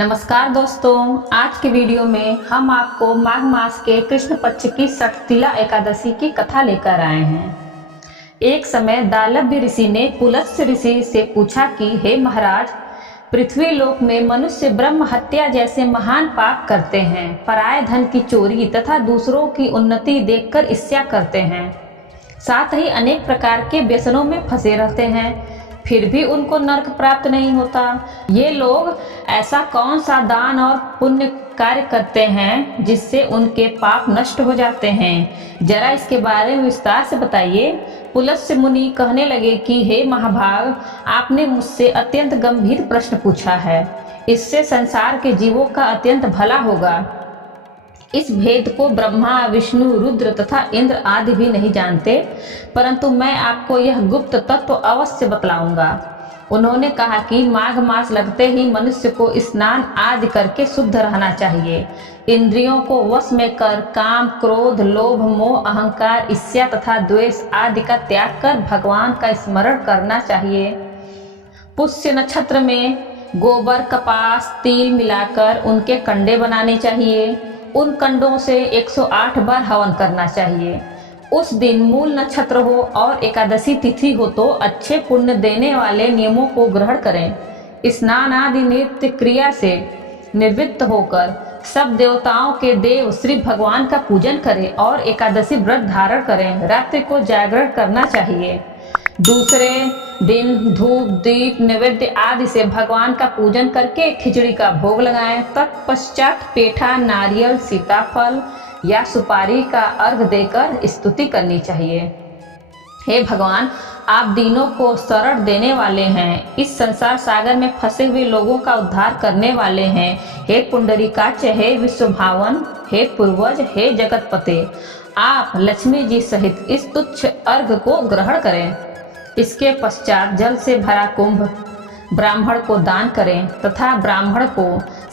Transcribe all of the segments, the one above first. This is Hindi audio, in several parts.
नमस्कार दोस्तों, आज के वीडियो में हम आपको माघ मास के कृष्ण पक्ष की षटतिला एकादशी की कथा लेकर आए हैं। एक समय दालभ्य ऋषि ने पुलत्स्य ऋषि से पूछा कि हे महाराज, पृथ्वी लोक में मनुष्य ब्रह्म हत्या जैसे महान पाप करते हैं, पराये धन की चोरी तथा दूसरों की उन्नति देखकर ईर्ष्या करते हैं, साथ ही अनेक प्रकार के व्यसनों में फंसे रहते हैं, फिर भी उनको नरक प्राप्त नहीं होता। ये लोग ऐसा कौन सा दान और पुण्य कार्य करते हैं जिससे उनके पाप नष्ट हो जाते हैं? जरा इसके बारे में विस्तार से बताइए। पुलत्स्य मुनि कहने लगे कि हे महाभाग, आपने मुझसे अत्यंत गंभीर प्रश्न पूछा है। इससे संसार के जीवों का अत्यंत भला होगा। इस भेद को ब्रह्मा, विष्णु, रुद्र तथा इंद्र आदि भी नहीं जानते, परंतु मैं आपको यह गुप्त तत्व अवश्य बतलाऊंगा। उन्होंने कहा कि माघ मास लगते ही मनुष्य को स्नान आदि करके शुद्ध रहना चाहिए। इंद्रियों को वश में कर काम, क्रोध, लोभ, मोह, अहंकार, ईर्ष्या तथा द्वेष आदि का त्याग कर भगवान का स्मरण करना चाहिए। पुष्य नक्षत्र में गोबर, कपास, तिल मिलाकर उनके कंडे बनाने चाहिए। उन कंडों से 108 बार हवन करना चाहिए। उस दिन मूल नक्षत्र हो और एकादशी तिथि हो तो अच्छे पुण्य देने वाले नियमों को ग्रहण करें। स्नान आदि नित्य क्रिया से निवृत्त होकर सब देवताओं के देव श्री भगवान का पूजन करें और एकादशी व्रत धारण करें। रात्रि को जागरण करना चाहिए। दूसरे दिन धूप, दीप, नैवेद्य आदि से भगवान का पूजन करके खिचड़ी का भोग लगाएं। तत्पश्चात पेठा, नारियल, सीताफल या सुपारी का अर्घ देकर स्तुति करनी चाहिए। हे भगवान, आप दीनों को शरण देने वाले हैं, इस संसार सागर में फंसे हुए लोगों का उद्धार करने वाले हैं। हे पुंडरीकाक्ष, हे विश्वभावन, हे पूर्वज, हे जगतपते, आप लक्ष्मी जी सहित इस तुच्छ अर्घ को ग्रहण करें। इसके पश्चात जल से भरा कुंभ ब्राह्मण को दान करें तथा ब्राह्मण को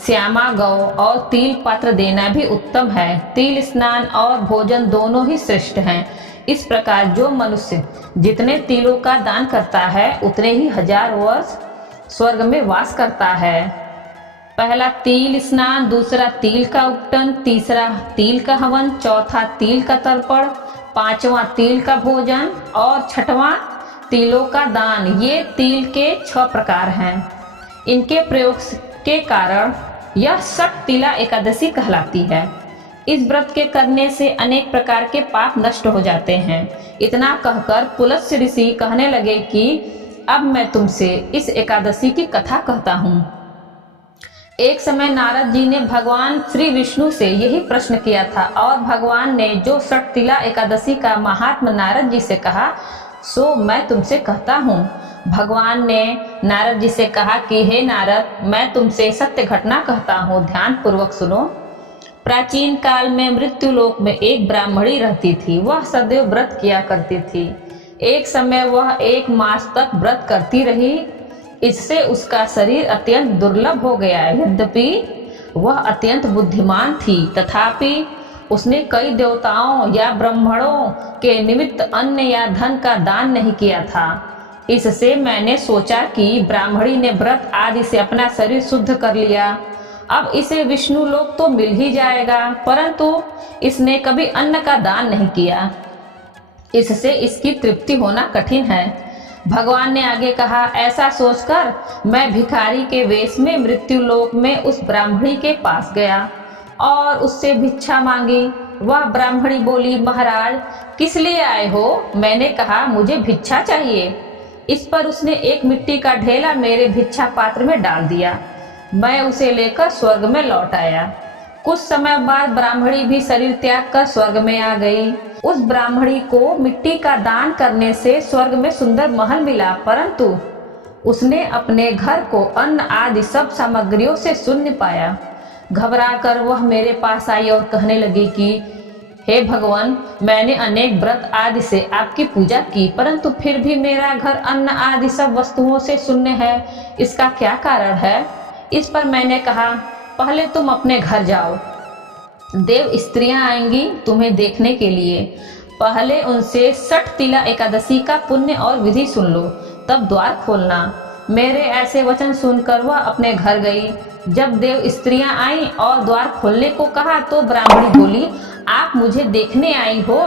श्यामा गौ और तिल पात्र देना भी उत्तम है। तिल स्नान और भोजन दोनों ही श्रेष्ठ हैं। इस प्रकार जो मनुष्य जितने तिलों का दान करता है उतने ही 1000 वर्ष स्वर्ग में वास करता है। पहला तिल स्नान, दूसरा तिल का उपटन, तीसरा तिल का हवन, चौथा तिल का तर्पण, पांचवा तिल का भोजन और छठवां तिलों का दान। ये तिल के 6 प्रकार हैं। इनके प्रयोग के कारण यह षटतिला एकादशी कहलाती है। इस व्रत के करने से अनेक प्रकार के पाप नष्ट हो जाते हैं। इतना कहकर पुलत्स्य ऋषि कहने लगे कि अब मैं तुमसे इस एकादशी की कथा कहता हूँ। एक समय नारद जी ने भगवान श्री विष्णु से यही प्रश्न किया था और भगवान ने जो षटतिला एकादशी का महात्म्य नारद जी से कहा सो मैं तुमसे कहता हूँ। भगवान ने नारद जी से कहा कि हे नारद, मैं तुमसे सत्य घटना कहता हूँ, ध्यान पूर्वक सुनो। प्राचीन काल में मृत्यु लोक में एक ब्राह्मणी रहती थी। वह सदैव व्रत किया करती थी। एक समय वह 1 मास तक व्रत करती रही। इससे उसका शरीर अत्यंत दुर्लभ हो गया। यद्यपि वह अत्यंत बुद्धिमान थी, तथापि उसने कई देवताओं या ब्राह्मणों के निमित्त अन्न या धन का दान नहीं किया था। इससे मैंने सोचा कि ब्राह्मणी ने व्रत आदि से अपना शरीर शुद्ध कर लिया, अब इसे विष्णु लोक तो मिल ही जाएगा, परंतु इसने कभी अन्न का दान नहीं किया। इससे इसकी तृप्ति होना कठिन है। भगवान ने आगे कहा, ऐसा सोचकर मैं भिखारी के वेश में मृत्यु लोक में उस ब्राह्मणी के पास गया और उससे भिक्षा मांगी। वह ब्राह्मणी बोली, महाराज किस लिए आए हो? मैंने कहा, मुझे भिक्षा चाहिए। इस पर उसने एक मिट्टी का ढेला मेरे भिक्षा पात्र में डाल दिया। मैं उसे लेकर स्वर्ग में लौट आया। कुछ समय बाद ब्राह्मणी भी शरीर त्याग कर स्वर्ग में आ गई। उस ब्राह्मणी को मिट्टी का दान करने से स्वर्ग में सुंदर महल मिला, परंतु उसने अपने घर को अन्न आदि सब सामग्रियों से शून्य पाया। घबराकर वह मेरे पास आई और कहने लगी कि हे भगवान, मैंने अनेक व्रत आदि से आपकी पूजा की, परंतु फिर भी मेरा घर अन्न आदि सब वस्तुओं से शून्य है। इसका क्या कारण है? इस पर मैंने कहा, पहले तुम अपने घर जाओ, देव स्त्रियां आएंगी तुम्हें देखने के लिए। पहले उनसे षटतिला एकादशी का पुण्य और विधि सुन लो, तब द्वार खोलना। मेरे ऐसे वचन सुनकर वह अपने घर गई। जब देव स्त्रियां आईं और द्वार खोलने को कहा तो ब्राह्मणी बोली, आप मुझे देखने आई हो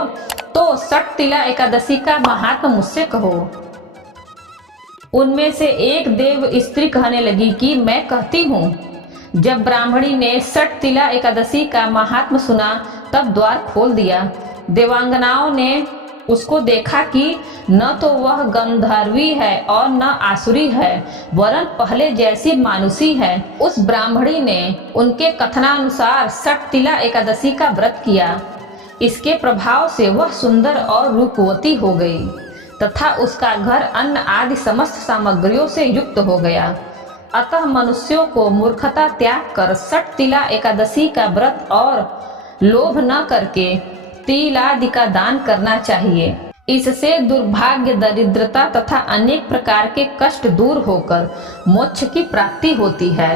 तो षटतिला एकादशी का महात्म मुझसे कहो। उनमें से एक देव स्त्री कहने लगी कि मैं कहती हूँ। जब ब्राह्मणी ने षटतिला एकादशी का महात्म सुना तब द्वार खोल दिया। देवांगनाओं ने उसको देखा कि न तो वह गंधर्वी है और न आसुरी है, वरन पहले जैसी मानुषी है। उस ब्राह्मणी ने उनके कथनानुसार षटतिला एकादशी का व्रत किया। इसके प्रभाव से वह सुंदर और रूपवती हो गई तथा उसका घर अन्न आदि समस्त सामग्रियों से युक्त हो गया। अतः मनुष्यों को मूर्खता त्याग कर षटतिला एकादशी का व्रत और लोभ न करके तिलादि का दान करना चाहिए। इससे दुर्भाग्य, दरिद्रता तथा अनेक प्रकार के कष्ट दूर होकर मोक्ष की प्राप्ति होती है।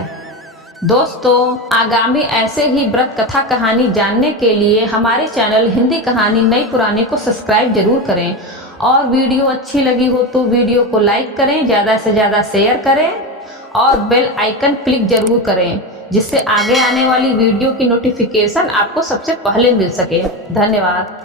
दोस्तों, आगामी ऐसे ही व्रत कथा कहानी जानने के लिए हमारे चैनल हिंदी कहानी नई पुरानी को सब्सक्राइब जरूर करें और वीडियो अच्छी लगी हो तो वीडियो को लाइक करें, ज़्यादा से ज़्यादा शेयर करें और बेल आइकन क्लिक जरूर करें, जिससे आगे आने वाली वीडियो की नोटिफिकेशन आपको सबसे पहले मिल सके। धन्यवाद।